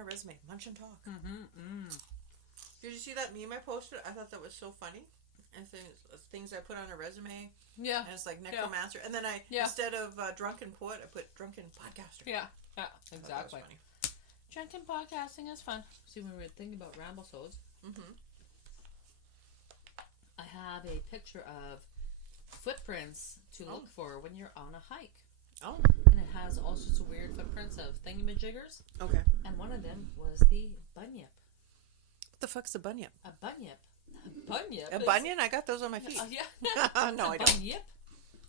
a resume. Munch and talk. Mm-hmm. Did you see that meme I posted? I thought that was so funny. And things I put on a resume. Yeah. And it's like necromancer. And then instead of drunken poet, I put drunken podcaster. Yeah, exactly. Drunken podcasting is fun. See, when we were thinking about ramble-sodes, I have a picture of footprints to look for when you're on a hike. Oh. And it has all sorts of weird footprints of thingamajiggers. Okay. And one of them was the bunyip. What the fuck's a bunyip? A bunyip. A bunyip? A bunion? I got those on my feet. Yeah. No, I don't. Bunyip?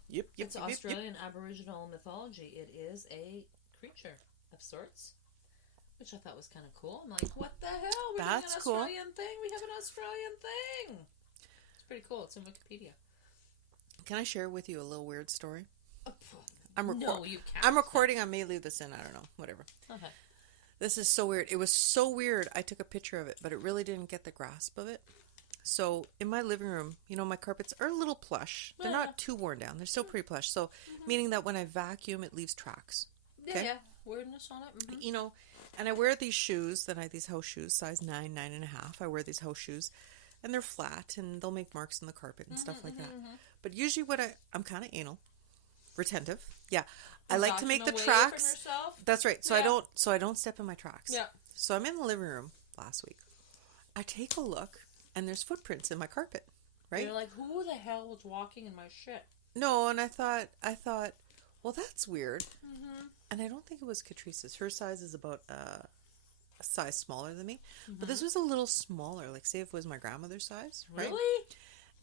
Yep. It's Australian Aboriginal mythology. It is a creature of sorts, which I thought was kind of cool. I'm like, what the hell? We're doing an Australian thing. We have an Australian thing. It's pretty cool. It's in Wikipedia. Can I share with you a little weird story? No, you can't. I'm recording. I may leave this in. I don't know. Whatever. Okay. This is so weird. It was so weird. I took a picture of it, but it really didn't get the grasp of it. So in my living room, my carpets are a little plush. They're not too worn down. They're still pretty plush. So meaning that when I vacuum, it leaves tracks. Okay? Yeah. Weirdness on it. Mm-hmm. And I wear these shoes. Then I have these house shoes, size 9, 9.5. I wear these house shoes, and they're flat, and they'll make marks in the carpet and stuff like that. But usually, I'm kind of anal, retentive. Yeah, I like to make the tracks. That's right. So I don't step in my tracks. Yeah. So I'm in the living room last week. I take a look, and there's footprints in my carpet. Right. You're like, who the hell was walking in my shit? No, and I thought, well, that's weird. Mm-hmm. And I don't think it was Catrice's. Her size is about a size smaller than me. Mm-hmm. But this was a little smaller. Like, say if it was my grandmother's size. Right? Really?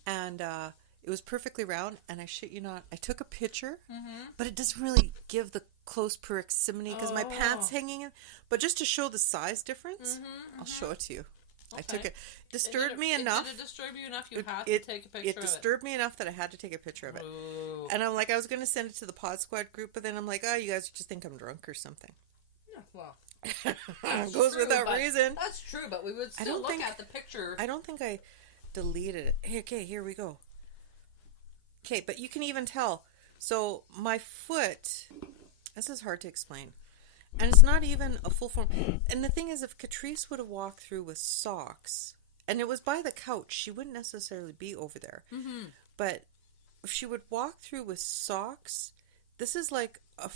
And it was perfectly round. And I shit you not, I took a picture. Mm-hmm. But it doesn't really give the close proximity because my pants hanging in. But just to show the size difference, I'll show it to you. Okay. I took it. Disturbed me enough. Did it disturb you enough? You had to take a picture of it. It disturbed me enough that I had to take a picture of it. Ooh. And I'm like, I was going to send it to the Pod Squad group, but then I'm like, you guys just think I'm drunk or something. Yeah, well. It goes without reason. That's true, but we would still look at the picture. I don't think I deleted it. Okay, here we go. Okay, but you can even tell. So my foot, this is hard to explain. And it's not even a full form. And the thing is, if Catrice would have walked through with socks, and it was by the couch, she wouldn't necessarily be over there. Mm-hmm. But if she would walk through with socks, this is like a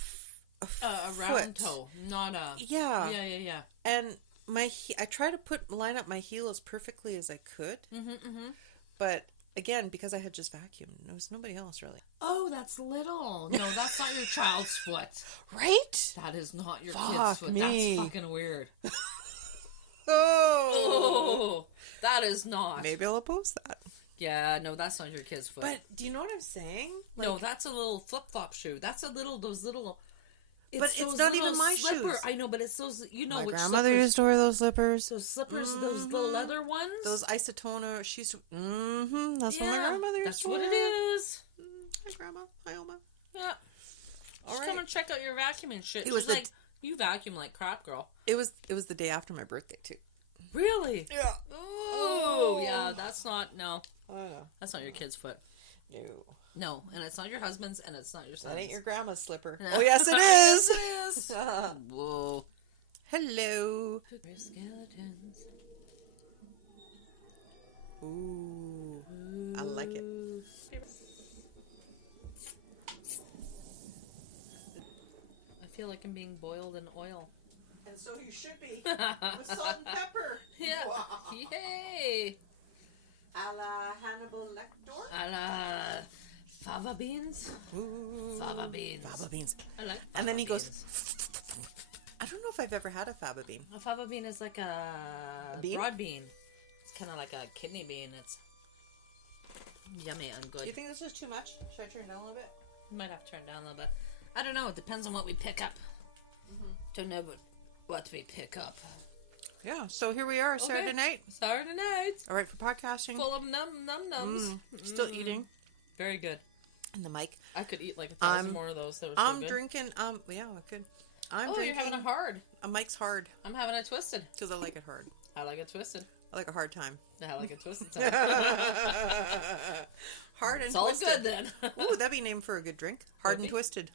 round toe, not a... Yeah. Yeah. And I try to line up my heel as perfectly as I could. Mm-hmm. But... Again, because I had just vacuumed. There was nobody else, really. Oh, that's little. No, that's not your child's foot. Right? That is not your kid's foot. Me. That's fucking weird. Oh, that is not. Maybe I'll post that. Yeah, no, that's not your kid's foot. But do you know what I'm saying? No, that's a little flip-flop shoe. That's those little... But it's not even my shoes. I know, but it's those, my which grandmother slippers, used to wear those slippers. Those slippers, those little leather ones. Those isotona. That's what my grandmother used to wear. That's what it is. Hi, Grandma. Hi, Oma. Yeah. Just come and check out your vacuuming shit. She's like, you vacuum like crap, girl. It was the day after my birthday, too. Really? Yeah. Oh, yeah, that's not, no. I don't know. That's not your kid's foot. No, and it's not your husband's, and it's not your son's. That ain't your grandma's slipper. No. Oh, yes, it is. Yes, it is. Whoa. Hello. Skeletons. Ooh. I like it. I feel like I'm being boiled in oil. And so you should be. With salt and pepper. Yeah. Wow. Yay. A la Hannibal Lecter. A la fava beans. Ooh. Fava beans. Fava beans. I like fava And then he beans. goes, I don't know if I've ever had a fava bean. A fava bean is like a bean? broad bean. It's kind of like a kidney bean. It's yummy and good. Do you think this is too much? Should I turn it down a little bit? You might have to turn it down a little bit. I don't know. It depends on what we pick up. Don't know what we pick up. Yeah, so here we are, Saturday night. Saturday night. All right, for podcasting. Full of nums. Still eating. Very good. And the mic. I could eat like 1,000 more of those. That I'm so drinking, yeah, I could. Drinking. You're having a hard. A mic's hard. I'm having a twisted. Because I like it hard. I like it twisted. I like a hard time. I like it twisted time. Hard and it's all twisted. good then. Ooh, that'd be named for a good drink. Hard and twisted.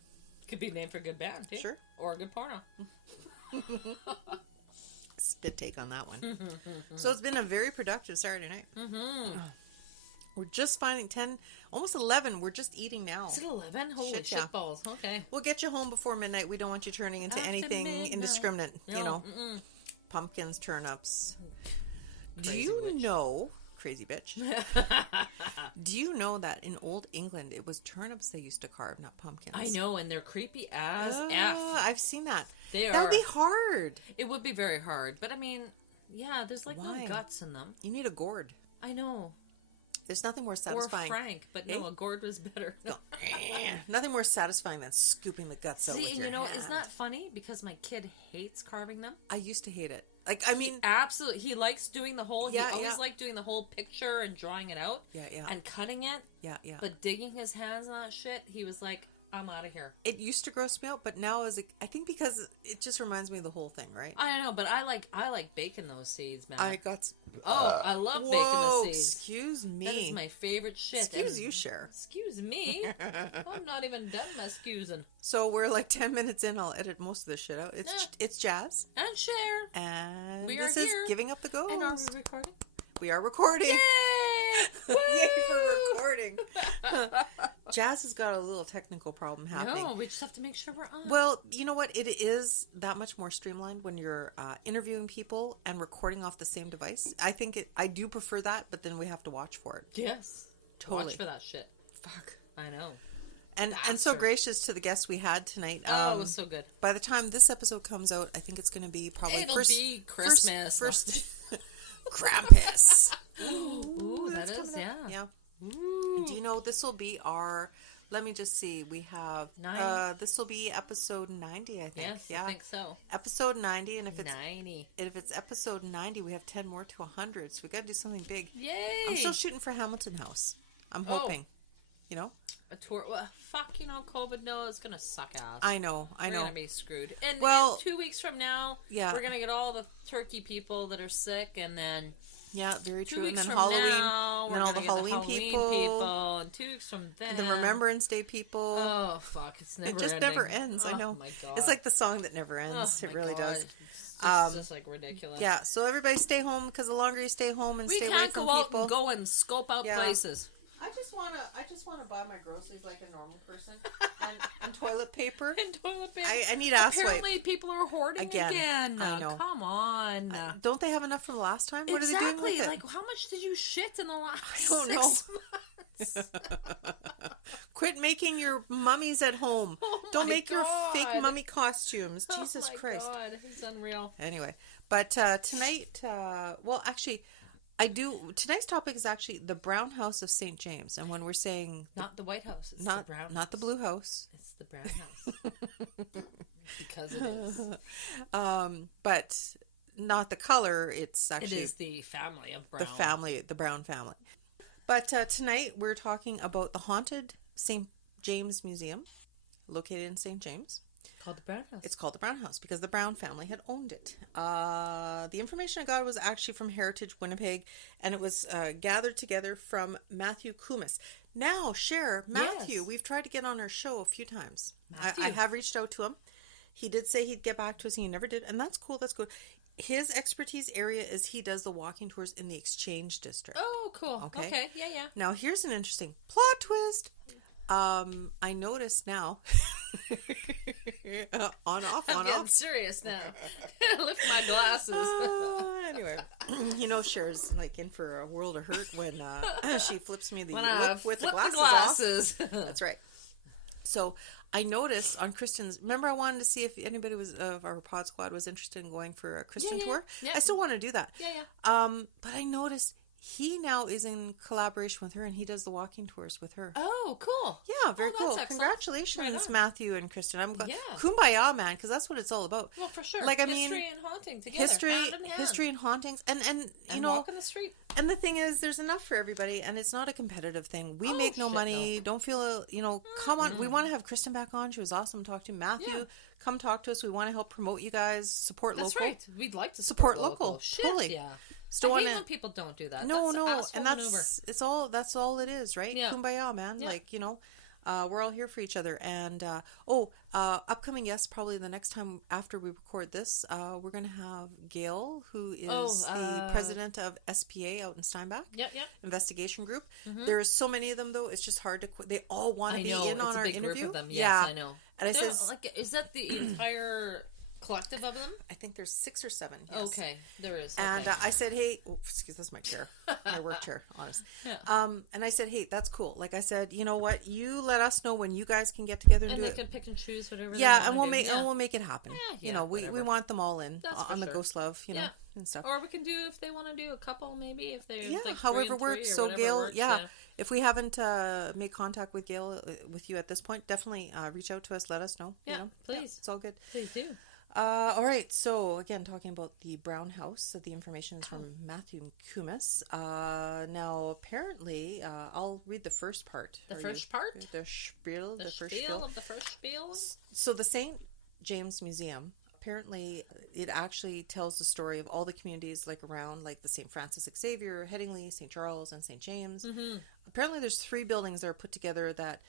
Could be named for a good band, too. Sure. Or a good porno. spit take on that one. So it's been a very productive Saturday night. Mm-hmm. We're just finding 10, almost 11. We're just eating now. Is it 11? Holy shit balls. Okay. We'll get you home before midnight. We don't want you turning into After anything midnight. indiscriminate. No, You know, mm-mm. pumpkins, turnips. Do Crazy you witch. know, crazy bitch, do you know that in old England it was turnips they used to carve, not pumpkins? I know, and they're creepy as F. I've seen that. They That would are. be hard. It would be very hard, but I mean, yeah, there's like Why? no guts in them. You need a gourd. I know. There's nothing more Or satisfying. Frank, but no, a gourd was better. No. Nothing more satisfying than scooping the guts out See, with and your you know, hand. isn't that funny? Because my kid hates carving them. I used to hate it. Like, I mean, Absolutely. He likes doing the whole, Yeah, he always yeah. liked doing the whole picture and drawing it out yeah. and cutting it. Yeah. But digging his hands on that shit, he was like, I'm out of here. It used to gross me out, but now I think because it just reminds me of the whole thing, right? I know, but I like baking those seeds, man. I love baking the seeds. Excuse me. That is my favorite shit. Excuse you, Cher. Excuse me. I'm not even done my excusing. So we're like 10 minutes in. I'll edit most of this shit out. It's Jas. And Cher. And We are this is here. Giving Up the Ghost. And are we recording? We are recording. Yay! Yay for recording. Jas has got a little technical problem happening. No, we just have to make sure we're on. Well, you know what? It is that much more streamlined when you're interviewing people and recording off the same device. I do prefer that, but then we have to watch for it. Yes. Totally. Watch for that shit. Fuck. I know. And so gracious to the guests we had tonight. It was so good. By the time this episode comes out, I think it's going to be probably It'll be Christmas. First Krampus. Ooh, that that's is, coming yeah. up. Do you know this will be our? Let me just see. We have 90. this will be episode 90. I think. Yes, Yeah, I think so. episode 90, and if it's 90. episode 90, we have 10 more to 100. So we got to do something big. Yay! I'm still shooting for Hamilton House. I'm hoping. You know. A tour. Well, fuck, COVID, no, it's gonna suck ass. I know. We're gonna be screwed. And, Well, and 2 weeks from now, yeah. we're gonna get all the turkey people that are sick, and then Yeah, very 2 true. And weeks then from Halloween. now, And then all the Halloween people. and 2 weeks from then, The Remembrance Day people. Oh fuck! It's never. It just ending. never ends. I know. Oh my god! It's like the song that never ends. Oh It my really God. does. It's just like ridiculous. Yeah. So everybody stay home, because the longer you stay home and We stay away can't from go out people. and go and scope out Yeah. places. I just wanna buy my groceries like a normal person, and toilet paper. And toilet paper. I need ass wipe. Apparently, people are hoarding again. I know. Come on. Don't they have enough from last time? What exactly. are they doing with it? Like, how much did you shit in the last I don't 6 months? Quit making your mummies at home. Oh Don't my make your fake God. mummy costumes. Jesus Oh my Christ. God, it's unreal. Anyway, but tonight, well, actually, tonight's topic is actually the Brown House of St. James. And when we're saying Not the White House. It's not the Brown not the House. Blue House, It's the Brown House. Because it is. but not the color, it's It actually is the family of Brown. the Brown family. But tonight we're talking about the haunted St. James Museum, located in St. James. Called the Brown House. It's called the Brown House because the Brown family had owned it. The information I got was actually from Heritage Winnipeg, and it was gathered together from Matthew Kumis. Now, Matthew, Yes. we've tried to get on our show a few times. Matthew. I have reached out to him. He did say he'd get back to us, and he never did, and that's cool. That's good. His expertise area is he does the walking tours in the Exchange District. Oh, cool. Okay. Yeah. Now, here's an interesting plot twist. I noticed now. On off. I'm getting serious now. Lift my glasses. Anyway, Cher's like in for a world of hurt when she flips me the When I look with the flip glasses off. That's right. So I noticed on Kristen's. Remember, I wanted to see if anybody of our pod squad was interested in going for a Christian tour. Yeah. I still want to do that. Yeah. But I noticed he now is in collaboration with her, and he does the walking tours with her. Oh, cool. Yeah, very that's cool. excellent. Congratulations, Right on. Matthew and Kristen. I'm glad. Yeah. Kumbaya, man, because that's what it's all about. Well, for sure. Like, I history mean, and haunting together. hand in hand. history and hauntings, and and walking the street. and the thing is, there's enough for everybody, and it's not a competitive thing. We Oh, make no shit, money. no. Don't feel, come on. We want to have Kristen back on. She was awesome to talk to. Matthew, Yeah. come talk to us. We want to help promote you guys. Support That's local. right. We'd like to Support local. Shit, Totally. yeah. Still I want hate to. when people don't do that. No, That's no, asshole and maneuver. that's all it is, right? Yeah. Kumbaya, man. Yeah. Like, We're all here for each other. And upcoming guests, probably the next time after we record this, we're going to have Gail, who is the president of SPA out in Steinbach. Yep. Investigation group. There's so many of them, though. It's just hard to. They all want to be in on our interview. Group of them. Yes, I know. And I says, is that the entire collective of them? I think there's 6 or 7. Yes. Okay, there is. And I said, hey, that's my chair, my work chair, honest. Yeah. And I said, hey, that's cool. Like I said, you know what? You let us know when you guys can get together and do it. And they can pick and choose whatever. Yeah, and we'll make it happen. Yeah, we want them all in on the sure. Ghost Love, you know, and stuff. Or we can do, if they want to do a couple, maybe if they however works. So Gail, works, if we haven't made contact with Gail with you at this point, definitely reach out to us. Let us know. Yeah, you know? please. It's all good. Please do. All right, so again, talking about the Brown House, so the information is from Matthew Kumis. Now, apparently, I'll read the first part. The first part? The spiel. The first spiel. So the St. James Museum, apparently, it actually tells the story of all the communities like around, like the St. Francis-Xavier, Headingley, St. Charles, and St. James. Mm-hmm. Apparently, there's 3 buildings that are put together that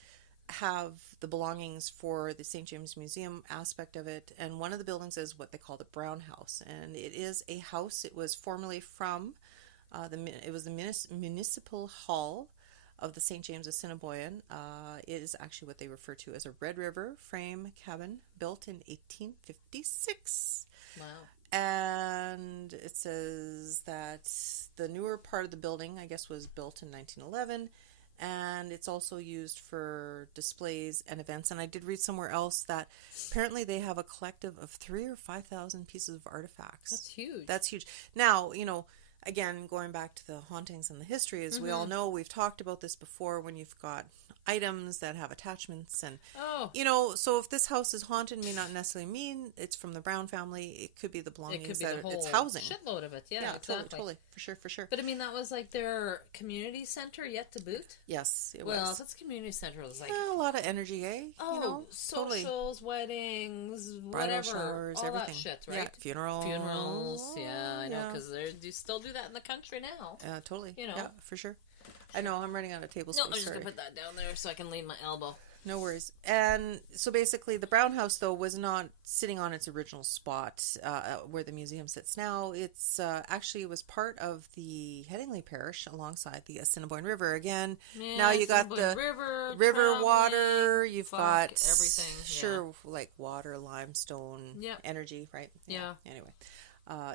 have the belongings for the St. James Museum aspect of it, and one of the buildings is what they call the Brown House, and it is a house. It was formerly from the municipal hall of the St. James Assiniboine. It is actually what they refer to as a Red River frame cabin built in 1856. Wow. And it says that the newer part of the building, I guess, was built in 1911. And it's also used for displays and events. And I did read somewhere else that apparently they have a collective of 3,000 or 5,000 pieces of artifacts. That's huge. Now, again, going back to the hauntings and the history, as we all know, we've talked about this before, when you've got items that have attachments and so if this house is haunted, may not necessarily mean it's from the Brown family. It could be the belongings that it's housing. Shitload of it. Yeah, exactly. Totally, for sure. But I mean, that was like their community center yet to boot. Yes, it was. Well, if it's community center, it was like a lot of energy, eh? Socials, totally. weddings, bridal whatever, showers, all everything. that shit, right? Yeah, funerals. Yeah, I know, because they still do that in the country now. Totally. Yeah, for sure. I know, I'm running out of table space. No, I'm just going to put that down there so I can lean my elbow. No worries. And so basically, the Brown House, though, was not sitting on its original spot where the museum sits now. It's actually was part of the Headingley parish alongside the Assiniboine River. Again, now you got the river water. You've got everything. Sure, like water, limestone, energy, right? Yeah. Anyway.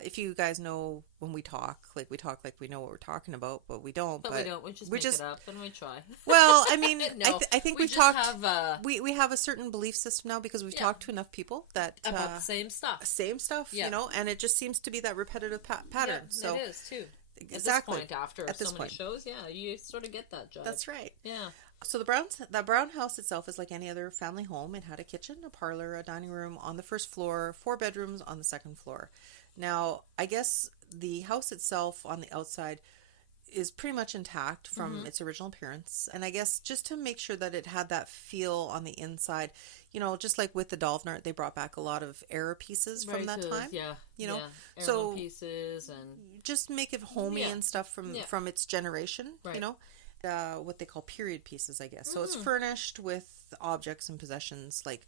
If you guys know when we talk like we know what we're talking about, but we don't. But we don't. We just make it up and we try. Well, I mean, no, I think we've talked. We have a certain belief system now because we've talked to enough people that about the same stuff. And it just seems to be that repetitive pattern. Yeah, so it is too. Exactly. At this point, after so many shows, you sort of get that job. That's right. Yeah. So the Brown House itself is like any other family home. It had a kitchen, a parlor, a dining room on the first floor, 4 bedrooms on the second floor. Now, I guess the house itself on the outside is pretty much intact from its original appearance. And I guess just to make sure that it had that feel on the inside, just like with the Dolphin Art, they brought back a lot of era pieces from that time. Yeah. So pieces and just make it homey and stuff from its generation, right. What they call period pieces, I guess. So it's furnished with objects and possessions like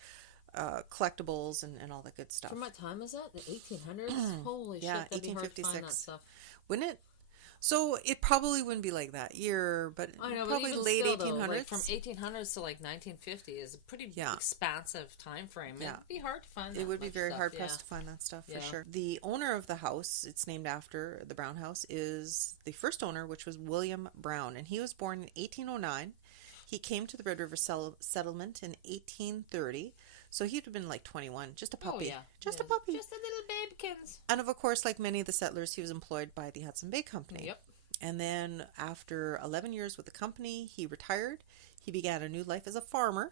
collectibles and all that good stuff. From what time is that? The 1800s? Holy shit, that'd be hard to find that stuff. Wouldn't it? So it probably wouldn't be like that year, but probably but late still, 1800s. Though, like from 1800s to like 1950 is a pretty expansive time frame. It'd be hard to find that. It would be very hard pressed to find that stuff for sure. The owner of the house, it's named after the Brown House, is the first owner, which was William Brown, and he was born in 1809. He came to the Red River settlement in 1830. So he'd have been like 21, just a puppy. Just a puppy. Just a little babykins. And of course, like many of the settlers, he was employed by the Hudson Bay Company. Yep. And then after 11 years with the company, he retired. He began a new life as a farmer.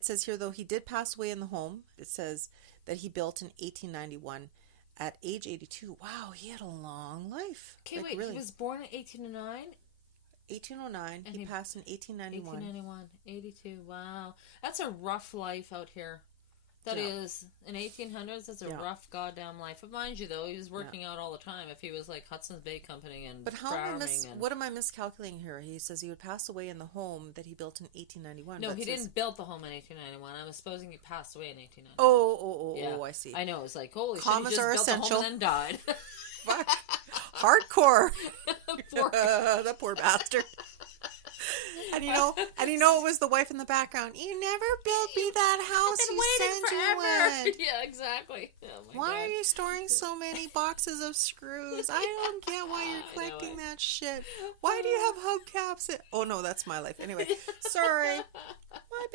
It says here, though, he did pass away in the home. It says that he built in 1891 at age 82. Wow, he had a long life. Okay, wait, really. He was born in 1809? 1809. And he passed in 1891. 82. Wow. That's a rough life out here. That is, in 1800s, that's a rough goddamn life. But mind you, though, he was working out all the time. If he was like Hudson's Bay Company and but what am I miscalculating here? He says he would pass away in the home that he built in 1891. No, he didn't build the home in 1891. I'm supposing he passed away in 1891. Oh, I see. I know. It's like, holy shit, commas he just are built essential. The home and then died. Fuck. Hardcore. That poor bastard. And you know, it was the wife in the background. You never built me that house. I've been you waiting said forever. You would. Yeah, exactly. Oh my why God. are you storing so many boxes of screws? I don't get why you're collecting that shit. Why do you have hubcaps? Oh no, that's my life. Anyway, sorry, my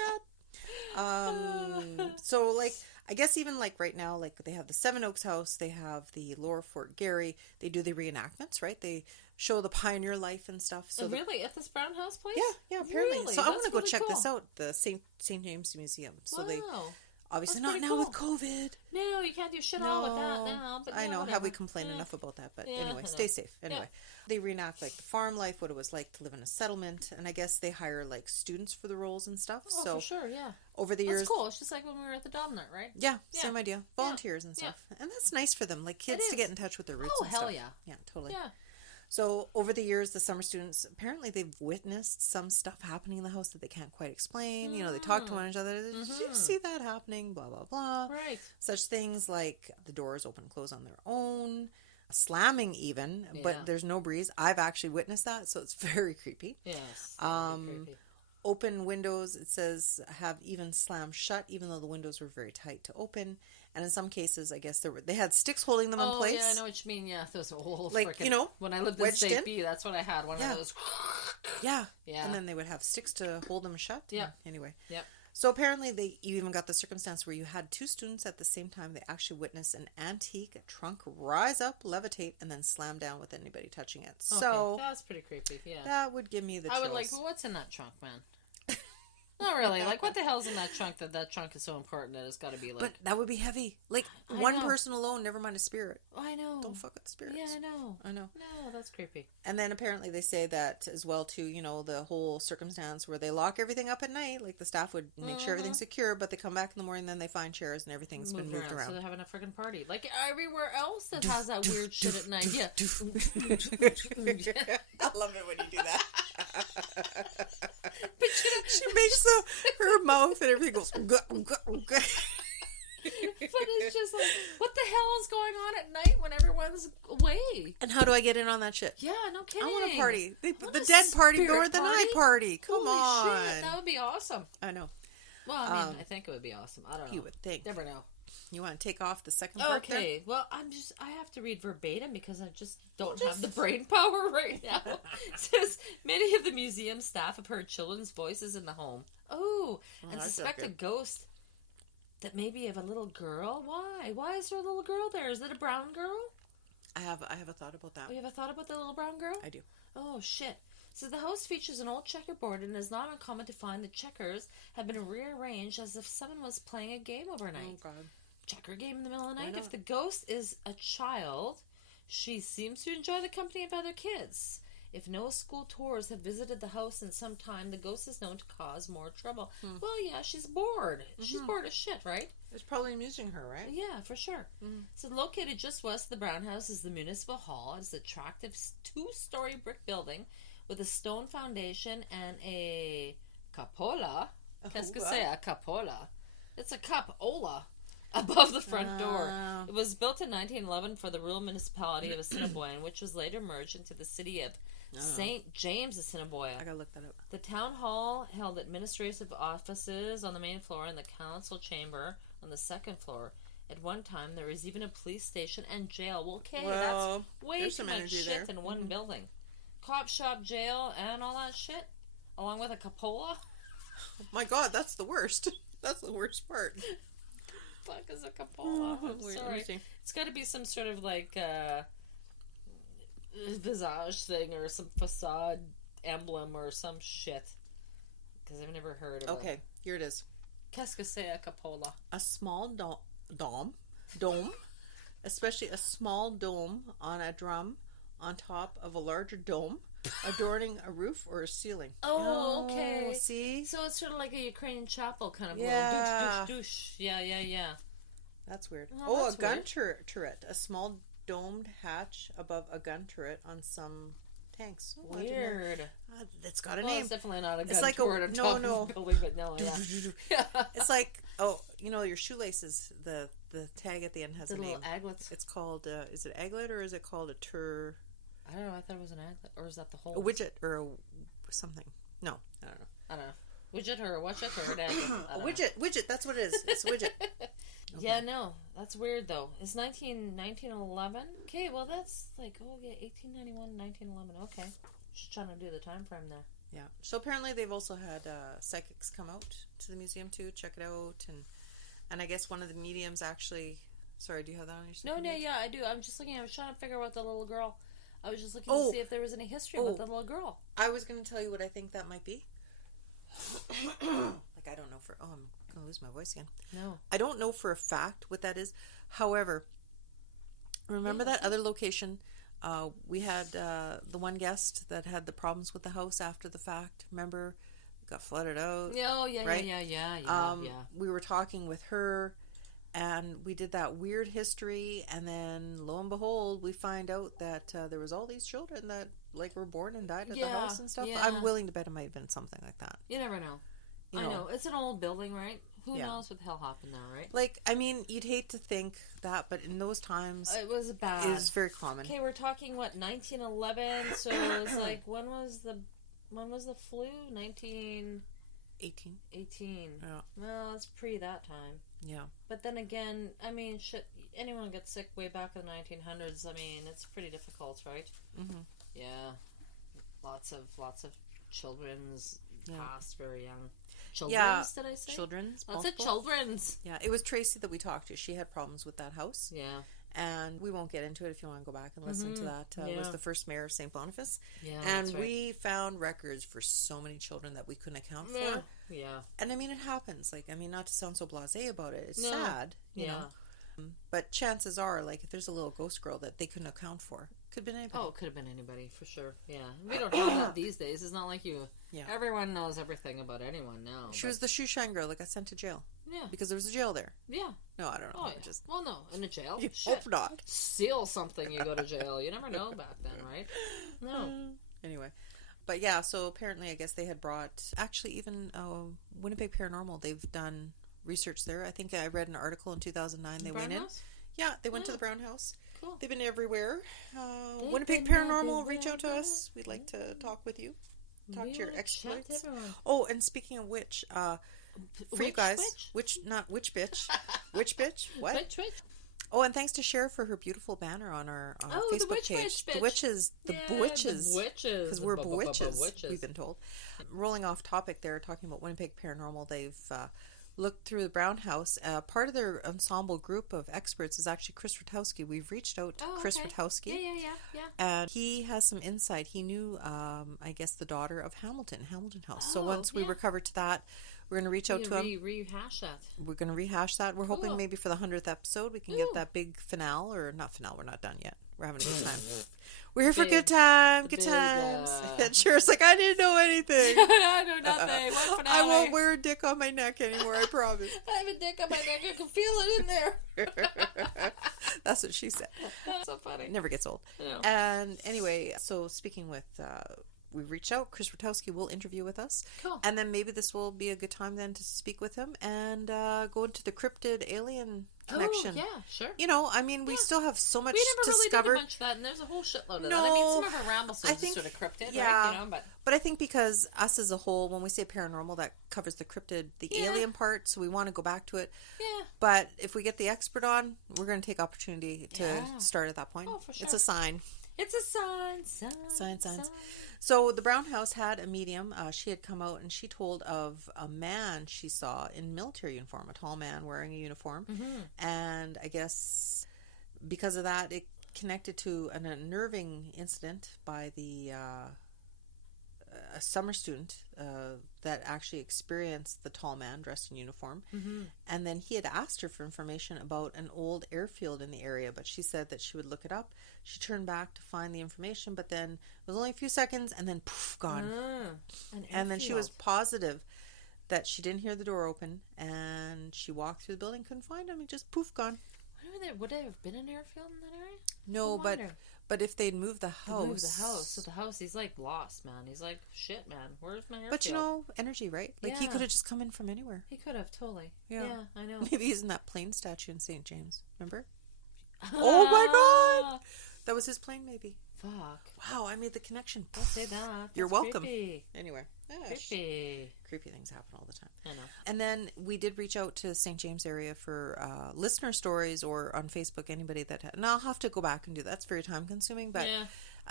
bad. So like, I guess even like right now, like they have the Seven Oaks House, they have the Lower Fort Garry. They do the reenactments, right? They show the pioneer life and stuff. So really, at this Brown House place? Yeah, apparently. Really? So I want to go really check cool. this out, the St. James Museum. So they obviously That's not now cool. with COVID. No, you can't do shit all with that now. But I know. whatever. Have we complained enough about that? But anyway, stay safe. Anyway, they reenact like the farm life, what it was like to live in a settlement, and I guess they hire like students for the roles and stuff. Oh, so for sure, yeah. Over the years, that's cool. It's just like when we were at the Domnart, right? Yeah, same idea. Volunteers and stuff, and that's nice for them, like kids to get in touch with their roots. Oh, and hell stuff. yeah, totally. Yeah. So over the years, the summer students, apparently they've witnessed some stuff happening in the house that they can't quite explain. You know, they talk to one another. Did you see that happening? Blah, blah, blah. Right. Such things like the doors open and close on their own, slamming even, but there's no breeze. I've actually witnessed that, so it's very creepy. Yes. Creepy. Open windows, it says, have even slammed shut, even though the windows were very tight to open. And in some cases, I guess they had sticks holding them in place. Oh, yeah, I know what you mean. Yeah, those old like, frickin', when I lived in State B, that's what I had. One of those. Yeah. And then they would have sticks to hold them shut. Yeah. Anyway. Yep. So apparently, you even got the circumstance where you had two students at the same time. They actually witnessed an antique trunk rise up, levitate, and then slam down with anybody touching it. Okay, so that's pretty creepy. Yeah. That would give me the chills. I would like, well, what's in that trunk, man? Not really. Like, what the hell's in that trunk that trunk is so important that it's got to be like... But that would be heavy. Like, one person alone, never mind a spirit. I know. Don't fuck with the spirits. Yeah, I know. No, that's creepy. And then apparently they say that as well, too, you know, the whole circumstance where they lock everything up at night. Like, the staff would make sure everything's secure, but they come back in the morning, then they find chairs and everything's been moved around. So they're having a freaking party. Like everywhere else that has that weird shit at night. Yeah. I love it when you do that. But you know, she makes her mouth and everything goes. But it's just like, what the hell is going on at night when everyone's away? And how do I get in on that shit? Yeah, no kidding. I want a party. The dead party more than I party. Come Holy on. Shit, that would be awesome. I know. Well, I mean, I think it would be awesome. I don't know. You would think. Never know. You want to take off the second part there? Okay. Well, I have to read verbatim because I just don't have the brain power right now. It says, many of the museum staff have heard children's voices in the home. Oh, and suspect a ghost that may be of a little girl. Why? Why is there a little girl there? Is it a brown girl? I have a thought about that. Oh, you have a thought about the little brown girl? I do. Oh, shit. So the house features an old checkerboard, and it is not uncommon to find the checkers have been rearranged as if someone was playing a game overnight. Oh, God. Checker game in the middle of the night. If the ghost is a child, she seems to enjoy the company of other kids. If no school tours have visited the house in some time, the ghost is known to cause more trouble. Well, yeah, she's bored. She's bored as shit, right? It's probably amusing her, right? Yeah, for sure. So located just west of the Brown House is the Municipal Hall. It's an attractive 2-story brick building with a stone foundation and a cupola. Qu'est-ce que c'est a cupola? It's a cupola above the front door. It was built in 1911 for the rural municipality of Assiniboine, which was later merged into the city of St. James, Assiniboine. I gotta look that up. The town hall held administrative offices on the main floor and the council chamber on the second floor. At one time, there was even a police station and jail. Well, okay, that's way too much shit in one building. Cop shop, jail, and all that shit, along with a cupola. Oh my God, that's the worst. That's the worst part. Fuck is a cupola? I'm sorry. It's got to be some sort of like visage thing or some facade emblem or some shit. Because I've never heard of it. Okay, here it is. Qu'est-ce que c'est a cupola? A small dome, especially a small dome on a drum on top of a larger dome adorning a roof or a ceiling. Oh, okay. See? So it's sort of like a Ukrainian chapel kind of Yeah. little douche. Yeah. That's weird. Oh, a gun turret. A small domed hatch above a gun turret on some tanks. Weird. It's got a name. It's definitely not a gun It's like turret on top of a building, but no, yeah. It's like, your shoelaces, the tag at the end has a name. Little aglets. It's called, is it aglet or is it called a I don't know. I thought it was an aglet. Or is that the whole? A widget or something. No, I don't know. Widget or a widget or an aglet? Widget, that's what it is. It's a widget. Okay. Yeah, no. That's weird, though. It's 1911? Okay, well, that's like, 1891, 1911. Okay. Just trying to do the time frame there. Yeah. So apparently they've also had psychics come out to the museum, too. Check it out. And I guess one of the mediums actually... Sorry, do you have that on your screen? No, yeah, I do. I'm just looking. I was trying to figure out the little girl. I was just looking to see if there was any history about the little girl. I was going to tell you what I think that might be. I don't know I'm going to lose my voice again. No. I don't know for a fact what that is. However, remember that other location? We had the one guest that had the problems with the house after the fact. Remember? It got flooded out. Oh, yeah, right? Yeah. We were talking with her, and we did that weird history, and then lo and behold, we find out that there was all these children that were born and died at the house and stuff. Yeah. I'm willing to bet it might have been something like that. You never know. I know. It's an old building, right? Who knows what the hell happened there, right? You'd hate to think that, but in those times... It was bad. It was very common. Okay, we're talking, 1911? So it was like, when was the flu? 19... 18. Yeah. Well, it's pre that time. Yeah. But then again, I mean, shit, anyone gets sick way back in the 1900s, I mean, it's pretty difficult, right? Mm-hmm. Yeah. Lots of children's passed very young. Did I say? Children's. Lots of children's. Yeah, it was Tracy that we talked to. She had problems with that house. Yeah. And we won't get into it if you want to go back and listen to that. Was the first mayor of St. Boniface. Yeah, and we found records for so many children that we couldn't account for. Yeah. And I mean, it happens. Not to sound so blasé about it. It's sad, you know. But chances are, if there's a little ghost girl that they couldn't account for, could have been anybody. Oh, it could have been anybody, for sure. Yeah. We don't know that these days. It's not like you... Yeah. Everyone knows everything about anyone now. She was the shoe shine girl that got sent to jail. Yeah. Because there was a jail there. Yeah. No, I don't know. Oh, yeah. Well, no. In a jail? You hope not. Seal something, you go to jail. You never know back then, right? No. Anyway. But yeah, so apparently I guess they had brought... Actually, even Winnipeg Paranormal, they've done research there. I think I read an article in 2009. They went in. Yeah, they went to the Brown House. Cool. They've been everywhere. Winnipeg Paranormal, reach out to us. We'd like to talk with you. Talk to your experts. Oh, and speaking of which, for you guys, which bitch? Which bitch? What? Which? Oh, and thanks to Sher for her beautiful banner on our Facebook page. The witches. Because we're witches, we've been told. Rolling off topic there, talking about Winnipeg Paranormal, they've looked through the Brown House. Part of their ensemble group of experts is actually Chris Rutowski. We've reached out to Chris Rutowski. Yeah. And he has some insight. He knew, I guess, the daughter of Hamilton House. So once we recover to that, we're going to reach out to him. Rehash that. We're going to rehash that. We're hoping maybe for the 100th episode we can get that big finale, or not finale, we're not done yet. We're having a good time. We're here for good time, good times. And Sher's like, I didn't know anything. I know nothing. What finale? I won't wear a dick on my neck anymore, I promise. I have a dick on my neck. I can feel it in there. That's what she said. That's so funny. It never gets old. No. And anyway, so speaking with... we've reached out. Chris Rutowski will interview with us. Cool. And then maybe this will be a good time then to speak with him and go into the cryptid alien connection. Oh, yeah, sure. We still have so much to discover. We never really did a bunch of that, and there's a whole shitload of that. I mean, some of our rambles are just sort of cryptid, right? But I think because us as a whole, when we say paranormal, that covers the cryptid, the alien part, so we want to go back to it. Yeah. But if we get the expert on, we're going to take opportunity to start at that point. Oh, for sure. It's a sign. It's a sign. So the Brown House had a medium. She had come out and she told of a man she saw in military uniform, a tall man wearing a uniform. Mm-hmm. And I guess because of that, it connected to an unnerving incident by the a summer student that actually experienced the tall man dressed in uniform. Mm-hmm. And then he had asked her for information about an old airfield in the area, but she said that she would look it up. She turned back to find the information, but then it was only a few seconds, and then poof, gone. And then she was positive that she didn't hear the door open, and she walked through the building, couldn't find him, and just poof, gone. Would there have been an airfield in that area? No, but if they'd moved the house. So the house, he's like lost, man. He's like, shit, man. Where's my airfield? But you know, energy, right? Like he could have just come in from anywhere. He could have, totally. Yeah, I know. Maybe he's in that plane statue in St. James. Remember? Oh my God! That was his plane, maybe. Fuck. Wow, I made the connection. Don't say that. You're That's welcome. Creepy. Anyway. Creepy things happen all the time. I know. And then we did reach out to St. James area for listener stories, or on Facebook, anybody that had... And I'll have to go back and do that. That's very time consuming, but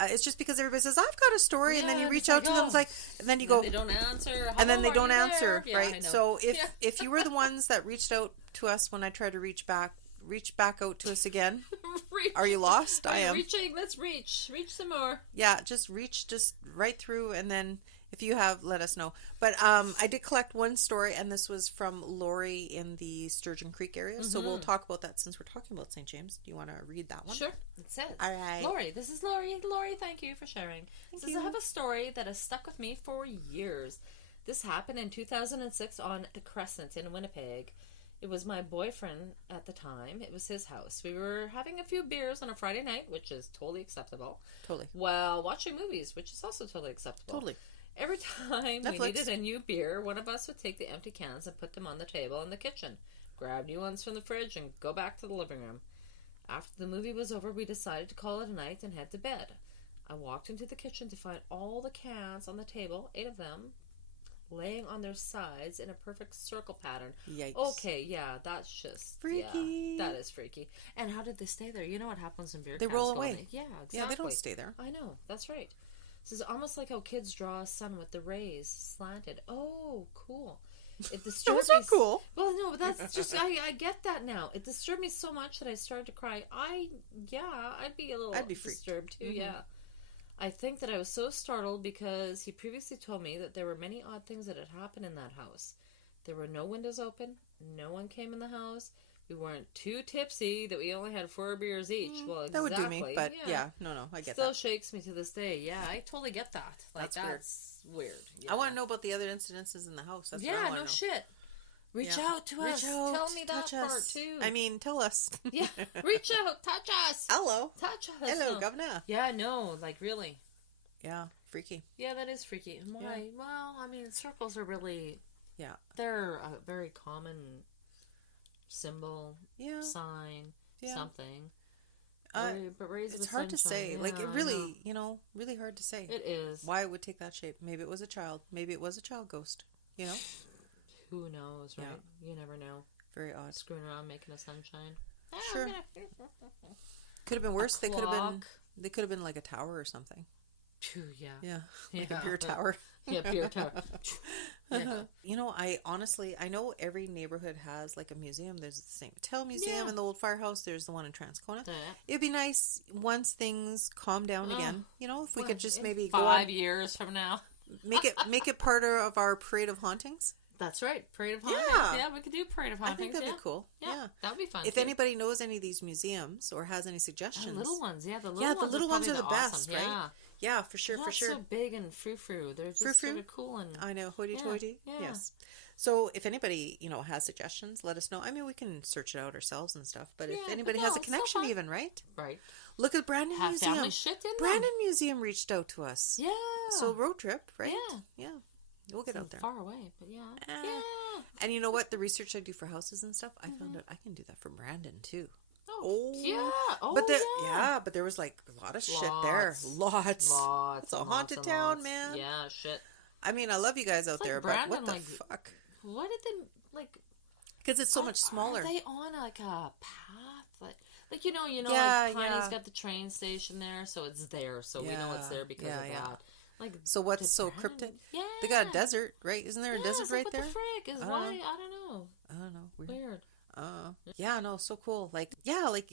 it's just because everybody says, I've got a story, and then you reach out to them, it's like, and then you go... They don't answer. And then they don't answer, Yeah, right? So if you were the ones that reached out to us when I tried to reach back out to us again. Are you lost? I am. Reaching. Let's reach some more. Yeah, just reach just right through, and then if you have, let us know. But I did collect one story, and this was from Lori in the Sturgeon Creek area. So we'll talk about that since we're talking about St. James. Do you want to read that one? Sure. It says. All right. Lori, this is Lori. Lori, thank you for sharing. Thank you. I have a story that has stuck with me for years. This happened in 2006 on the Crescent in Winnipeg. It was my boyfriend at the time. It was his house. We were having a few beers on a Friday night, which is totally acceptable. Totally. While watching movies, which is also totally acceptable. Totally. Every time we needed a new beer, one of us would take the empty cans and put them on the table in the kitchen, grab new ones from the fridge, and go back to the living room. After the movie was over, we decided to call it a night and head to bed. I walked into the kitchen to find all the cans on the table, 8 of them, laying on their sides in a perfect circle pattern. Yikes. Okay, yeah, that's just... freaky. Yeah, that is freaky. And how did they stay there? You know what happens in beer cans? They roll away. Yeah, exactly. Yeah, they don't stay there. I know, that's right. This is almost like how kids draw a sun with the rays slanted. Oh, cool. It disturbed Those are cool. Well, no, but that's just... I get that now. It disturbed me so much that I started to cry. I'd be a little disturbed too, yeah. I think that I was so startled because he previously told me that there were many odd things that had happened in that house. There were no windows open. No one came in the house. We weren't too tipsy that we only had 4 beers each. Well, exactly. That would do me, but no, I get Still that. Still shakes me to this day. Yeah, I totally get that. Like, that's weird. Yeah. I want to know about the other incidences in the house. That's what I want to know. Shit. Reach out to us. Tell me that part too. I mean, tell us. Yeah, reach out. Touch us. Hello. Touch us. Hello, governor. Yeah, no, like really. Yeah, freaky. Yeah, that is freaky. And why? Yeah. Well, I mean, circles are really... Yeah. They're a very common symbol, sign, something. But rays it's hard to say. Yeah, like, it really, really hard to say. It is. Why it would take that shape. Maybe it was a child. Maybe it was a child ghost. Who knows, right? Yeah. You never know. Very odd. Screwing around making a sunshine. Sure. Could have been worse. They could have been like a tower or something. Yeah. Like a beer tower. Yeah, beer tower. Yeah. I know every neighborhood has like a museum. There's the St. Mattel Museum in the old firehouse. There's the one in Transcona. Yeah. It'd be nice once things calm down again. If we could just maybe 5 years from now. make it part of our parade of hauntings. That's right, parade of hauntings. Yeah, we could do parade of hauntings. I think that'd be cool. Yeah, that would be fun. If anybody knows any of these museums or has any suggestions, the little ones, the little ones are the best, awesome. right? Yeah, for sure, Not so big and frou-frou. They're just sort of cool and... I know, hoity-toity. Yeah. Yes. So if anybody, has suggestions, let us know. I mean, we can search it out ourselves and stuff, but if anybody has a connection even, right? Right. Look at Brandon Museum. Family shit in Brandon Museum reached out to us. Yeah. So road trip, right? Yeah. We'll get out there. Far away, but yeah. And you know what? The research I do for houses and stuff, I found out I can do that for Brandon too. Oh, yeah. But there was like a lot of shit there. Lots. It's a haunted town, man. Yeah, shit. I mean, I love you guys out there, Brandon, but what the fuck? What did they like? Because it's so much smaller. Are they on like a path? Like Piney's got the train station there, so it's there. So we know it's there because of that. Like, so what's so cryptic? Yeah. They got a desert, right? Isn't there a desert right there? What the frick is why? I don't know. Weird. Yeah, no, so cool. Like, yeah, like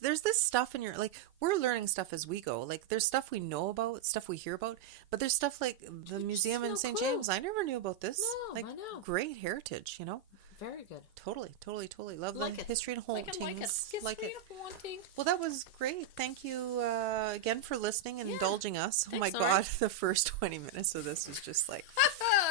there's this stuff in your, like, we're learning stuff as we go. Like, there's stuff we know about, stuff we hear about, but there's stuff like the museum in St. James. I never knew about this. No, like, I know. Great heritage, you know? Very good. Totally. Love Like the it. history and hauntings. Like it. Haunting. Well, that was great. Thank you again for listening and indulging us. Thanks, oh my Lauren. God, the first 20 minutes of this was just like...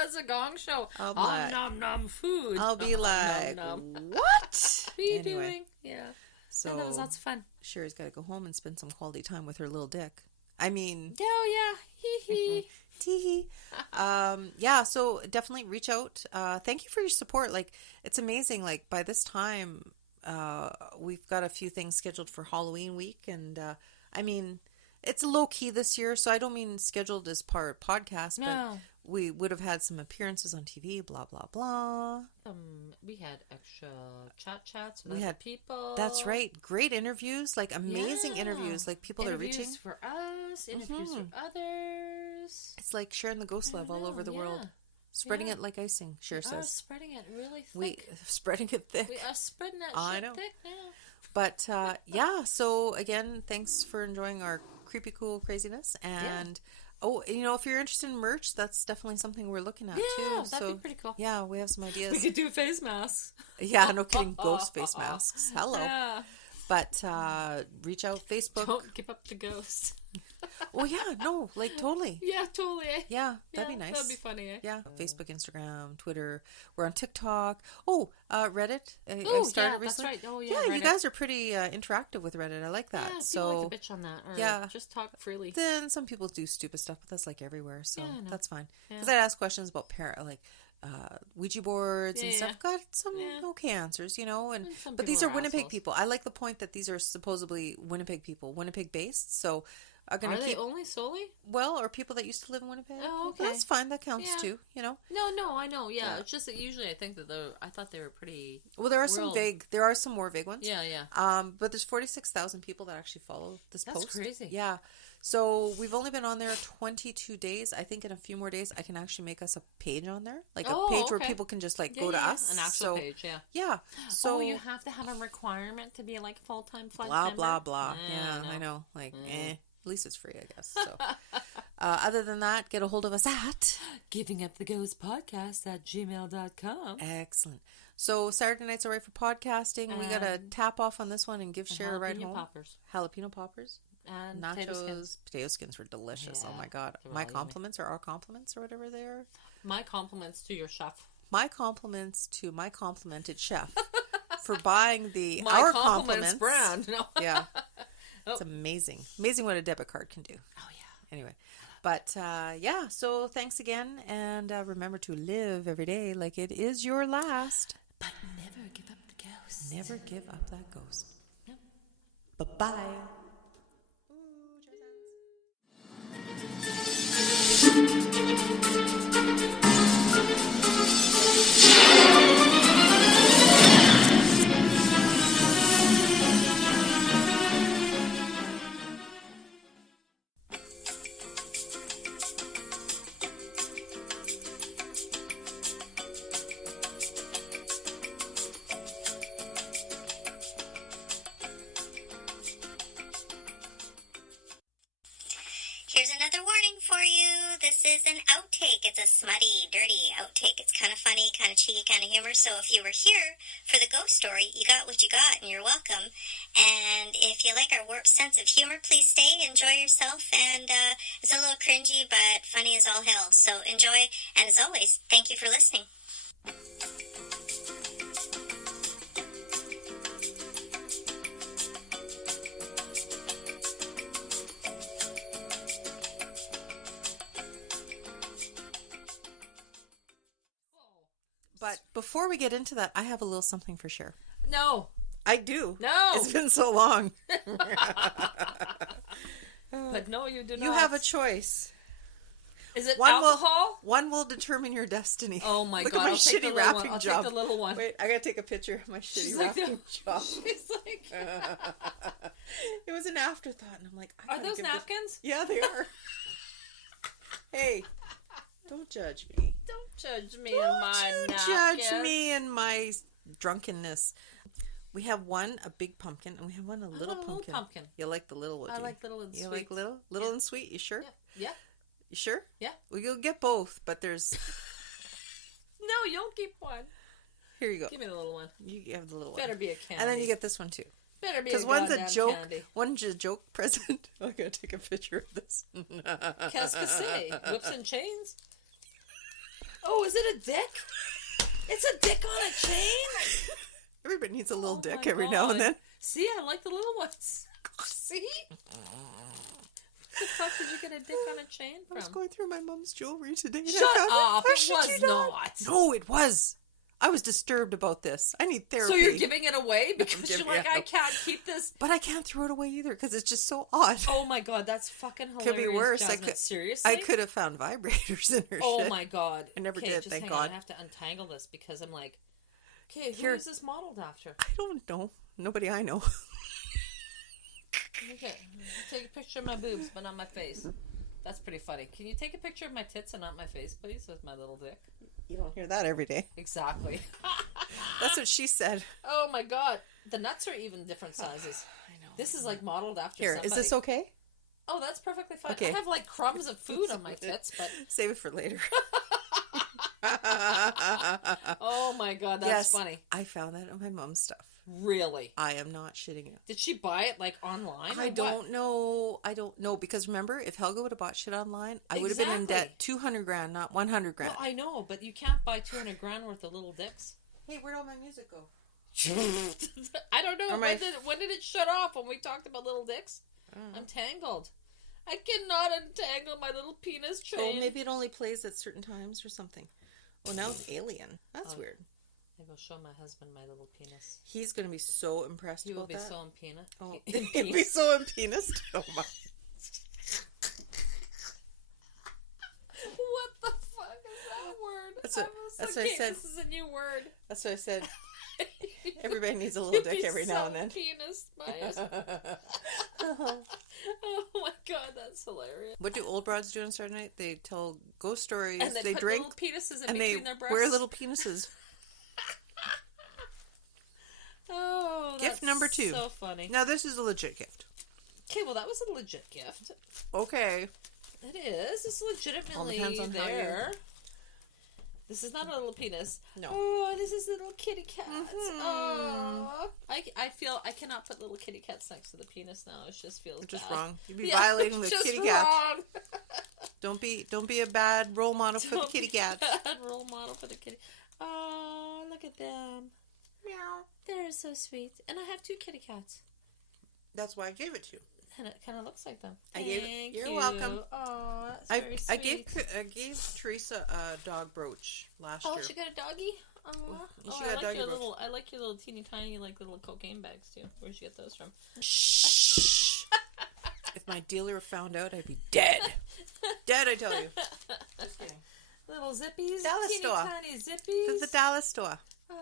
It's a gong show. Nom nom food. I'll be like, nom. What? What are you Anyway. doing? Yeah. So that was lots of fun. Sherry's got to go home and spend some quality time with her little dick. I mean... Oh, yeah. Hee hee. Tee. Yeah, so definitely reach out. Thank you for your support. Like, it's amazing. Like, by this time, we've got a few things scheduled for Halloween week. And, I mean, it's low key this year. So I don't mean scheduled as part podcast, but we would have had some appearances on TV, blah, blah, blah. We had extra chats with we other had people. That's right. Great interviews, like amazing interviews. Like people interviews are reaching. for us, interviews for others. It's like sharing the ghost love all over the world. Spreading it like icing, Cher says. We are spreading it really thick. Spreading it thick. We are spreading that shit thick now. But, yeah, so again, thanks for enjoying our creepy, cool craziness. And, if you're interested in merch, that's definitely something we're looking at, too. Yeah, that'd be pretty cool. Yeah, we have some ideas. We could do face masks. Yeah, no kidding. Ghost face masks. Hello. Yeah. But reach out, Facebook. Don't give up the ghost. Oh, yeah, no, like totally. Yeah, totally. Yeah, that'd be nice. That'd be funny, eh? Yeah, Facebook, Instagram, Twitter. We're on TikTok. Oh, Reddit. I started recently. That's right. Oh, yeah, Yeah, Reddit. you guys are pretty interactive with Reddit. I like that. Yeah, so like a bitch on that. Or just talk freely. Then some people do stupid stuff, but that's like everywhere. So that's fine. Yeah. Because I'd ask questions about Ouija boards and stuff. Got some okay answers, And but these are Winnipeg assholes. people. I like the point that these are supposedly Winnipeg people, Winnipeg based. So are going to keep they only solely? Well, or people that used to live in Winnipeg. Oh, okay. That's fine. That counts too. No, I know. Yeah, it's just that usually I think that I thought they were pretty. Well, there are some vague. There are some more vague ones. Yeah. But there's 46,000 people that actually follow this post. That's crazy. Yeah. So we've only been on there 22 days. I think in a few more days I can actually make us a page on there, like a page where people can just go to us. An actual page. Yeah. Yeah. So you have to have a requirement to be like a full-time flight blah member? blah blah. I know. At least it's free, I guess. So, other than that, get a hold of us at Givinguptheghostpodcast@gmail.com. Excellent. So Saturday nights are right for podcasting. We got to tap off on this one and give Cher a ride home. Jalapeno poppers. And nachos. Potato skins were delicious. Oh my God. My compliments or our compliments or whatever they are. My compliments to your chef. My compliments to my complimented chef for buying our compliments brand. No. Yeah. It's amazing. Amazing what a debit card can do. Oh, yeah. Anyway. But, so thanks again. And remember to live every day like it is your last. But never give up the ghost. Never give up that ghost. No. Bye-bye. Here's another warning for you. This is an outtake. It's a smutty, dirty outtake. It's kind of funny, kind of cheeky, kind of humor. So if you were here for the ghost story, you got what you got and you're welcome. And if you like our warped sense of humor, please stay, enjoy yourself. And it's a little cringy, but funny as all hell. So enjoy. And as always, thank you for listening. But before we get into that, I have a little something for Cher. No. I do. No. It's been so long. But no, you do not. You have a choice. Is it alcohol? One will determine your destiny. Oh my Look God. at my I'll take shitty the wrapping I'll job. take the little one. Wait, I gotta take a picture of my shitty wrapping job. She's like... It was an afterthought, and I'm like... Are those napkins? Yeah, they are. Hey, don't judge me. Don't judge me and my napkins. Judge me and my drunkenness. We have one, a big pumpkin, and we have one, a little pumpkin. You like the little one, I like little and sweet. You like little and sweet? You sure? Yeah. You sure? Yeah. Well, you'll get both, but there's... No, you'll keep one. Here you go. Give me the little one. You have the little one. Better be a candy. And then you get this one, too. Better be a Because one's a joke. candy. One's a joke present. I'm going to take a picture of this. Qu'est-ce que c'est? Whips and chains? Oh, is it a dick? It's a dick on a chain? Everybody needs a little dick every now and then. See, I like the little ones. See? Where the fuck did you get a dick on a chain from? I was going through my mom's jewelry today. And Shut I up! It was not. No, it was. I was disturbed about this. I need therapy. So you're giving it away because you're like, I can't keep this. But I can't throw it away either because it's just so odd. Oh my god, that's fucking hilarious. Could be worse. Jasmine. Seriously? I could have found vibrators in her shit. Oh my god. I never did, just thank hang God. On. I have to untangle this because I'm like, okay, who is this modeled after? I don't know. Nobody I know. Okay, take a picture of my boobs, but not my face. That's pretty funny. Can you take a picture of my tits and not my face, please, with my little dick? You don't hear that every day. Exactly. That's what she said. Oh my god. The nuts are even different sizes. I know. This is like modeled after Here, somebody. is this okay? Oh, that's perfectly fine. Okay. I have like crumbs of food on my tits, but... Save it for later. Oh my god, that's funny. I found that on my mom's stuff. Really? I am not shitting you. Did she buy it like online? I don't know. I don't know because remember, if Helga would have bought shit online, I would have been in debt 200 grand, not 100 grand. Well, I know, but you can't buy 200 grand worth of little dicks. Hey, where'd all my music go? I don't know. When did it shut off when we talked about little dicks? Mm. I'm tangled. I cannot untangle my little penis chain. Oh, maybe it only plays at certain times or something. Oh, now it's Alien. That's weird. I will show my husband my little penis. He's going to be so impressed He will about be that. so impenis. Oh, he'll be so impenis. Oh my. What the fuck is that word? That's what I said. This is a new word. That's what I said. Everybody needs a little dick every now and then. Penis bias. Oh my god, that's hilarious. What do old broads do on Saturday night? They tell ghost stories. And they put drink little penises in and between they their breasts. wear little penises. Oh, gift number 2. So funny. Now this is a legit gift. Okay, well that was a legit gift. Okay. It is. It's legitimately All depends on how there. This is not a little penis. No. Oh, this is little kitty cats. Mm-hmm. Oh, I feel I cannot put little kitty cats next to the penis now. It just feels Just bad. wrong. You'd be violating the kitty cat. Wrong. Don't be a bad role model for the kitty cat. Bad role model for the kitty. Oh, look at them. Meow. They're so sweet. And I have 2 kitty cats. That's why I gave it to you. And it kind of looks like them. You're welcome. Oh, that's very sweet. I gave Teresa a dog brooch last year. Oh, she got a doggy? She got a doggy brooch. I like your little teeny tiny little cocaine bags too. Where'd you get those from? Shh. If my dealer found out, I'd be dead. Dead, I tell you. Just kidding. Little zippies. Dallas teeny store. tiny zippies. The Dallas store. Oh,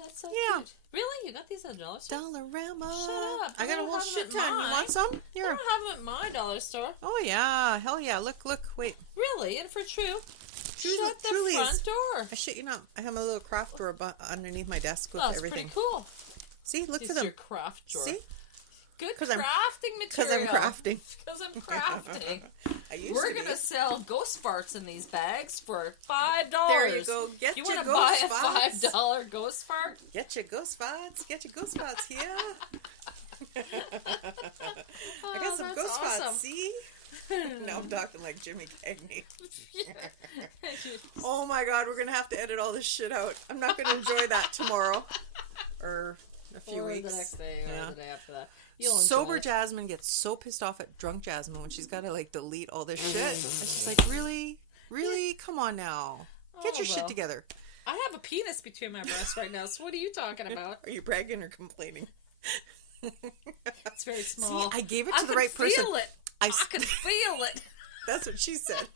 that's so Yeah. cute. Really? You got these at a dollar store? Dollarama. Shut up. I got a whole shit ton. You mine. want some? I Here. don't have them at my dollar store. Oh yeah. Hell yeah. Look. Wait. Really? And for true? Shut the Truly's. front door. I shit you not. I have my little craft drawer underneath my desk with Oh, that's everything. pretty cool. See, look It's for them. your craft drawer. See? Good 'Cause crafting Because material. I'm crafting. Because I'm crafting. We're going to sell ghost farts in these bags for $5. There you go. Get You your want to ghost buy a farts. $5 ghost fart? Get your ghost farts. Get your ghost farts here. I got some that's ghost awesome. farts. See? Now I'm talking like Jimmy Cagney. Oh my god, we're gonna have to edit all this shit out. I'm not gonna enjoy that tomorrow or a few or weeks. the next day or the day after that. Sober Jasmine gets so pissed off at drunk Jasmine when she's got to like delete all this shit. And she's like, really? Really? Come on now. Get your shit together. I have a penis between my breasts right now, so what are you talking about? Are you bragging or complaining? It's very small. See, I gave it to the right person. Feel it. I can feel it. That's what she said.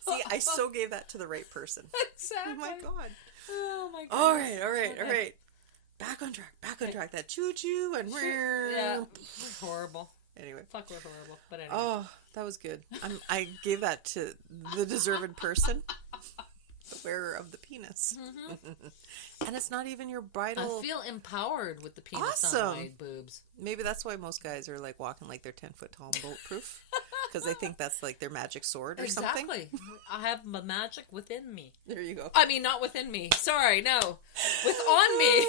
See, I so gave that to the right person. Exactly. Oh my god. Oh my god. All right. Back on track. That choo-choo and... Yeah, we're horrible. Anyway. Fuck, we're horrible. But anyway. Oh, that was good. I gave that to the deserved person. the wearer of the penis. And it's not even your bridal. I feel empowered with the penis Awesome. on my boobs. Maybe that's why most guys are like walking like they're 10 foot tall and bulletproof. Because they think that's like their magic sword or something. Exactly. I have my magic within me. There you go. I mean, not within me. Sorry, no. On me.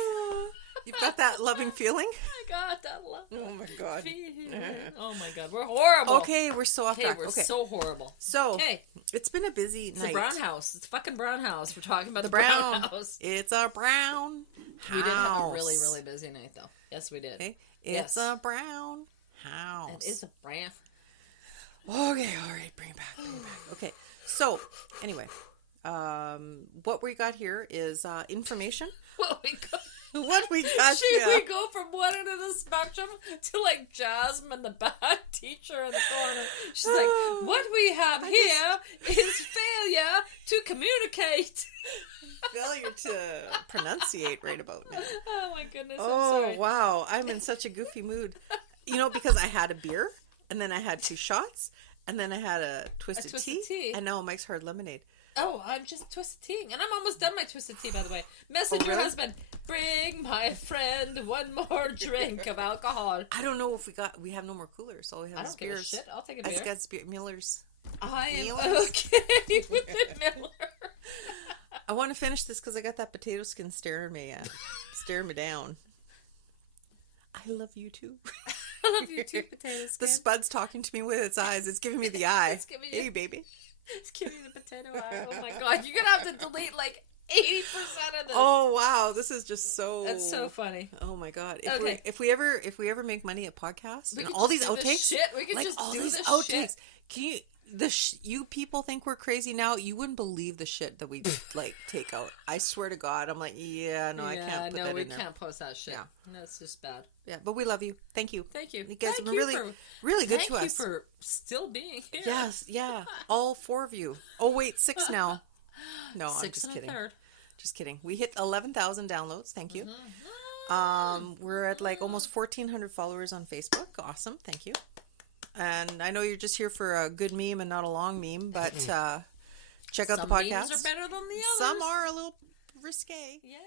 You've got that loving feeling? I got that loving Oh my God. feeling. Oh my God. We're horrible. Okay, we're so off track. We're Okay. so horrible. So, Okay. it's been a busy It's night. a brown house. It's a fucking brown house. We're talking about the brown house. It's a brown house. We did have a really, really busy night, though. Yes, we did. Okay. It's a brown house. It is a brown. Okay, all right, bring it back. Okay, so anyway, what we got here is information. What we got. What we got Should here. we go from one end of the spectrum to like Jasmine, the bad teacher in the corner? She's like, what we have here is failure to communicate. Failure to pronunciate right about now. Oh my goodness, I'm Oh, sorry. wow, I'm in such a goofy mood. You know, because I had a beer, and then I had 2 shots, and then I had a twisted tea, and now Mike's Hard Lemonade. Oh, I'm just twisted teaing. And I'm almost done my twisted tea, by the way. Message your husband. Bring my friend one more drink of alcohol. I don't know if we have no more coolers. All we have I is don't give a beers. shit. I'll take a I beer. just got Miller's. I am Meals. okay with the Miller. I want to finish this because I got that potato skin staring me down. I love you too. I love you too, potato skin. The spud's talking to me with its eyes. It's giving me the eye. It's giving you- Hey, baby. It's giving me the potato eye. Oh my God. You're going to have to delete like 80% of this. Oh wow, this is just so. That's so funny. Oh my God. Okay. If we ever make money at podcasts We and could all just these do this outtakes, shit. We could like just all do these this outtakes. shit. Can you? You people think we're crazy now. You wouldn't believe the shit that we like take out. I swear to God, I'm like, I can't put that in we there. can't post that shit. Yeah. That's just bad. Yeah, but we love you. Thank you. Thank you. You guys Thank have been you really, for- really good Thank to you us. for still being here. Yes, yeah, all 4 of you. Oh wait, 6 now. No, I'm 6 just and kidding. a third. Just kidding. We hit 11,000 downloads. Thank you. Mm-hmm. We're at like almost 1,400 followers on Facebook. Awesome. Thank you. And I know you're just here for a good meme and not a long meme, but check out Some the podcast. memes are better than the others. Some are a little risque. Yeah.